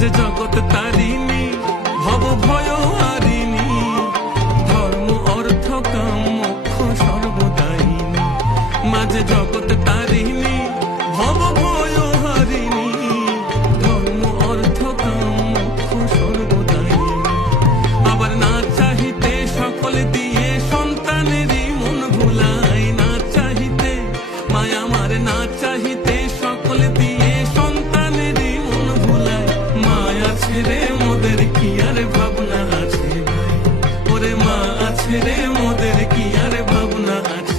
মাঝে জগৎ তারিণী ভব ভয় হারিণী, ধর্ম অর্থ কাম মোক্ষ সর্বদায়িনী। মাঝে জগৎ তারিণী ভব ভয় হারিণী, ধর্ম অর্থ কাম মোক্ষ সর্বদায়িনী। আবার না চাহিতে সকল দিয়ে সন্তানেরই মন ভুলায়, না চাহিতে মায়া আমার না চাহিতে সকল দিয়ে সন্তানেরই মন ভুলায়। মায়া ছেড়ে মোদের কি আর ভাবনা আছে ভাই, ওরে মা আছে রে মোদের কি আর ভাবনা আছে।